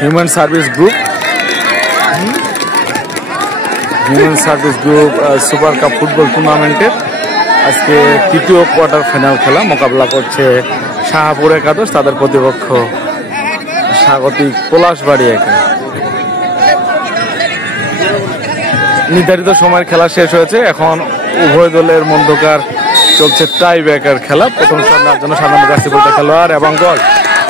Human service group super cup football টুর্নামেন্টের আজকে তৃতীয় কোয়ার্টার ফাইনাল খেলা মোকাবেলা করছে শাহপুর একাদশ, তাদের প্রতিপক্ষ স্বাগতিক পলাশবাড়ি একে। নির্ধারিত সময়ের খেলা শেষ হয়েছে, এখন উভয় দলের মধ্যকার চলছে টাই ব্রেকার খেলা। প্রথম শট জন্য 7 নম্বর জার্সি পরিহিত খেলোয়াড় এবং গোল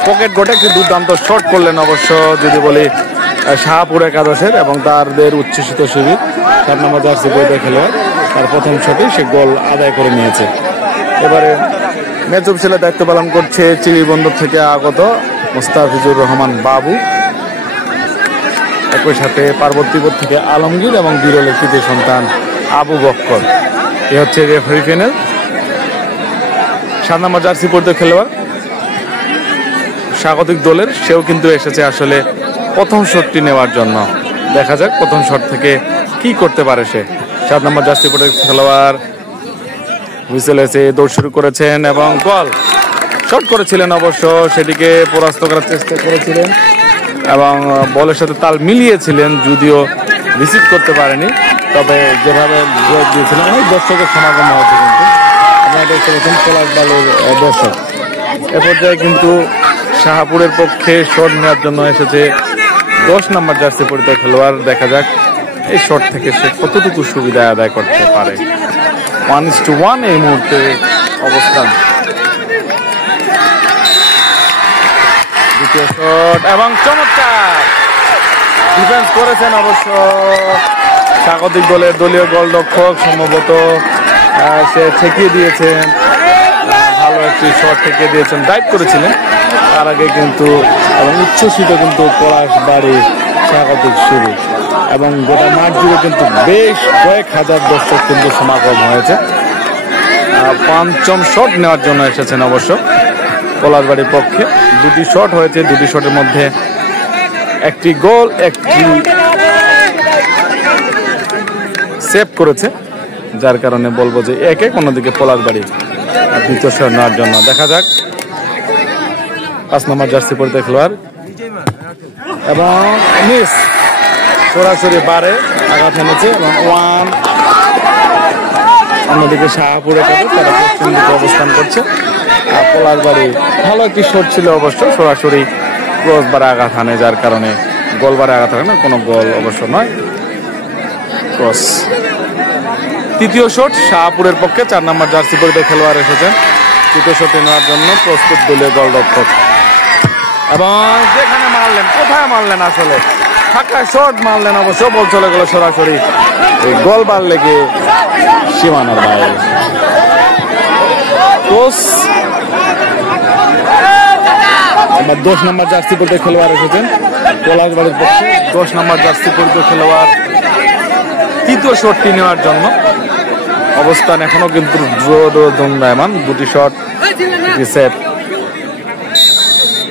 পকেট গোটে একটি দুর্দান্ত শট করলেন অবশ্য যদি বলি শাহপুর একাদশের এবং তাদের উচ্ছ্বসিত শিবির। 7 নম্বর জার্সি পরিহিত খেলোয়াড় তার প্রথম শটেই সে গোল আদায় করে নিয়েছে। এবারে ম্যাচ অফিসিয়ালের দায়িত্ব পালন করছে চিড়িবন্দর থেকে আগত মোস্তাফিজুর রহমান বাবু, একই সাথে পার্বতীপুর থেকে আলমগীর এবং বিরলের তৃতীয় সন্তান আবু বক্কর। এ হচ্ছে রেফারি প্যানেল। 7 নম্বর জার্সি পরিহিত খেলোয়াড় স্বাগতিক দলের, সেও কিন্তু এসেছে আসলে প্রথম শটটি নেওয়ার জন্য। দেখা যাক প্রথম শট থেকে কি করতে পারে সে। 7 নম্বর জার্সি পরিহিত খেলোয়াড় হুইসেল এসে দৌড় শুরু করেছেন এবং গোল শট করেছিলেন অবশ্য, সেটিকে পরাস্ত করার চেষ্টা করেছিলেন এবং বলের সাথে তাল মিলিয়েছিলেন, যদিও রিসিভ করতে পারেনি। তবে যেভাবে দিয়েছিলেন অনেক দর্শকের সমাগম হয়েছে, কিন্তু আপনারা দেখতে পাচ্ছেন পলাশবাড়ির দর্শক। এ পর্যায়ে কিন্তু শাহপুরের পক্ষে শট নেওয়ার জন্য এসেছে 10 নম্বর জার্সি পরিহিত খেলোয়াড়। দেখা যাক এই শট থেকে সে কতটুকু সুবিধা আদায় করতে পারে। 1:1 এই মুহূর্তে অবস্থান। দ্বিতীয় শট এবং চমৎকার ডিফেন্স করেছেন অবশ্য স্বাগতিক দলের দলীয় গোলরক্ষক, সম্ভবত সে ঠেকিয়ে দিয়েছেন, ভালো একটি শট ঠেকিয়ে দিয়েছেন, ডাইভ করেছিলেন তার আগে কিন্তু। এবং উচ্ছ্বসিত কিন্তু পলাশবাড়ি স্বাগতিক শিবির এবং গোটা মাঠ জুড়ে কিন্তু বেশ কয়েক হাজার দর্শক কিন্তু সমাগম হয়েছে। পঞ্চম শট নেওয়ার জন্য এসেছেন অবশ্য পলাশবাড়ির পক্ষে। 2টি শট হয়েছে, 2টি শটের মধ্যে একটি গোল, একটি সেভ করেছে, যার কারণে বলবো যে একে কোনোদিকে পলাশবাড়ি দ্বিতীয় শট নেওয়ার জন্য। দেখা যাক 5 নম্বর জার্সি পরিহিত খেলোয়াড় এবং মিস সরাসরি বারে আঘাত এনেছে এবং 1। অন্যদিকে শাহপুর একাদশ তারা পশ্চিম দিকে অবস্থান করছে। পলাশবাড়ি ভালো একটি শট ছিল অবশ্য, সরাসরি ক্রস বারে আঘাত হানে, যার কারণে গোল বারে আঘাত হানে, কোনো গোল অবশ্য নয়, ক্রস। তৃতীয় শট শাহপুরের পক্ষে 4 নম্বর জার্সি পরিহিত খেলোয়াড় এসেছেন তৃতীয় শটে নেওয়ার জন্য প্রস্তুত দলীয় গোলরক্ষক এবং যেখানে মারলেন, কোথায় মারলেন আসলে, ফাঁকা শট মারলেন অবশ্য, বল চলে গেল সরাসরি গোল বার লেগে সীমানার বাইরে। 10 নম্বর জার্সি পরিহিত খেলোয়াড় এসেছেন পলাশবাড়ির পক্ষে। 10 নম্বর জার্সি পরিহিত খেলোয়াড় তৃতীয় শটটি নেওয়ার জন্য অবস্থান এখনো কিন্তু দণ্ডায়মান। 2টি শট, সেভ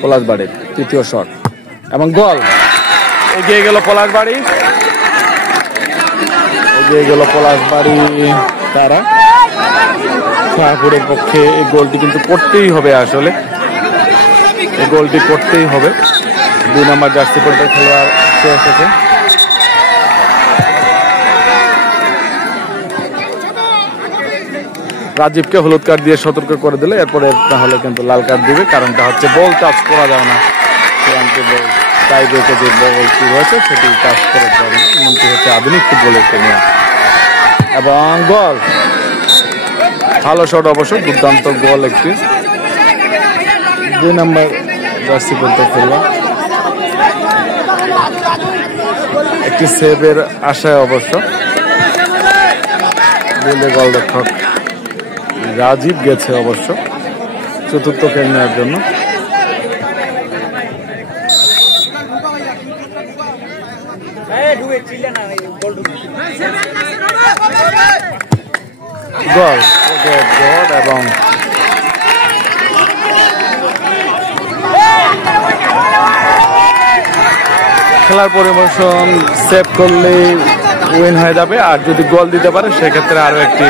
পলাশবাড়ির তৃতীয় শট এবং গোল। এগিয়ে গেল পলাশবাড়ি, তারা শাহপুরের পক্ষে এই গোলটি কিন্তু করতেই হবে, আসলে এই গোলটি করতেই হবে। 2 নম্বর জার্সি পরিহিত খেলোয়াড় সে এসেছে। রাজীবকে হলুদ কার্ড দিয়ে সতর্ক করে দিলে এরপরে তাহলে কিন্তু লাল কার্ড দিবে, কারণটা হচ্ছে বল টাচ করা যাবে না, তাই দেখে যে বল কি হয়েছে সেটি টাচ করা যাবে না, এমনটি হচ্ছে আধুনিক ফুটবলের নিয়ম। এবং গোল, ভালো শট অবশ্য, দুর্দান্ত গোল একটি। 2 নম্বর জার্সি পরিহিত খেলোয়াড় একটি সেভের আশায় অবশ্য গোলরক্ষক রাজীব গেছে অবশ্য চতুর্থ খেল নেওয়ার জন্য। গোল এবং খেলার পরিবেশন সেভ করলে উইন হয়ে যাবে, আর যদি গোল দিতে পারে সেক্ষেত্রে আরো একটি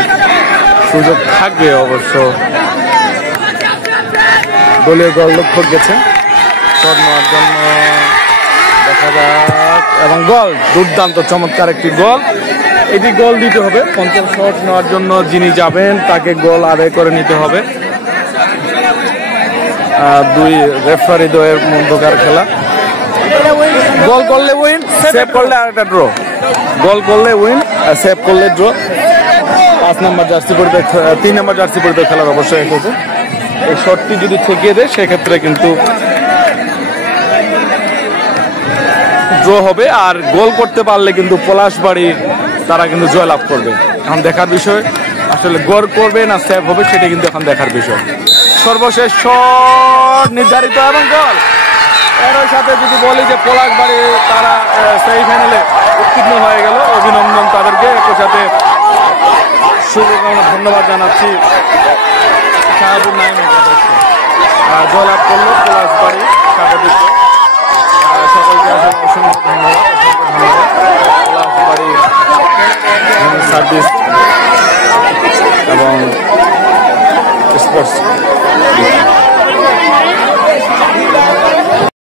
সুযোগ থাকবে অবশ্য। দলীয় গোলরক্ষক গেছে শট নেওয়ার জন্য দেখা যাক, এবং গোল, দুর্দান্ত চমৎকার একটি গোল। এটি গোল দিতে হবে। পঞ্চম শট নেওয়ার জন্য যিনি যাবেন তাকে গোল আদায় করে নিতে হবে। দুই রেফারি দ্বয়ের মধ্যকার খেলা। গোল করলে উইন, সেভ করলে আরেকটা ড্র। গোল করলে উইন, সেভ করলে ড্র। 5 নম্বর জার্সি পরিতে 3 নম্বর জার্সি পরিতে খেলার অবশ্যই এসেছে। এই শটটি যদি ঠেকিয়ে দেয় সেক্ষেত্রে কিন্তু ড্র হবে, আর গোল করতে পারলে কিন্তু পলাশবাড়ি তারা কিন্তু জয়লাভ করবে। এখন দেখার বিষয় আসলে গোল করবে না সেভ হবে, সেটা কিন্তু এখন দেখার বিষয়। সর্বশেষ শট নির্ধারিত এবং গোল। এর সাথে যদি বলি যে পলাশবাড়ি তারা সেমিফাইনালে উত্তীর্ণ হয়ে গেল, অভিনন্দন তাদেরকে। একই সাথে শুভকামনা, ধন্যবাদ জানাচ্ছি শাহাবুর নাইম জয়লাভ করলো পলাশবাড়ি স্বাগতিক। সকলকে আসলে অসংখ্য ধন্যবাদ, পলাশবাড়ি সার্ভিস এবং স্পোর্টস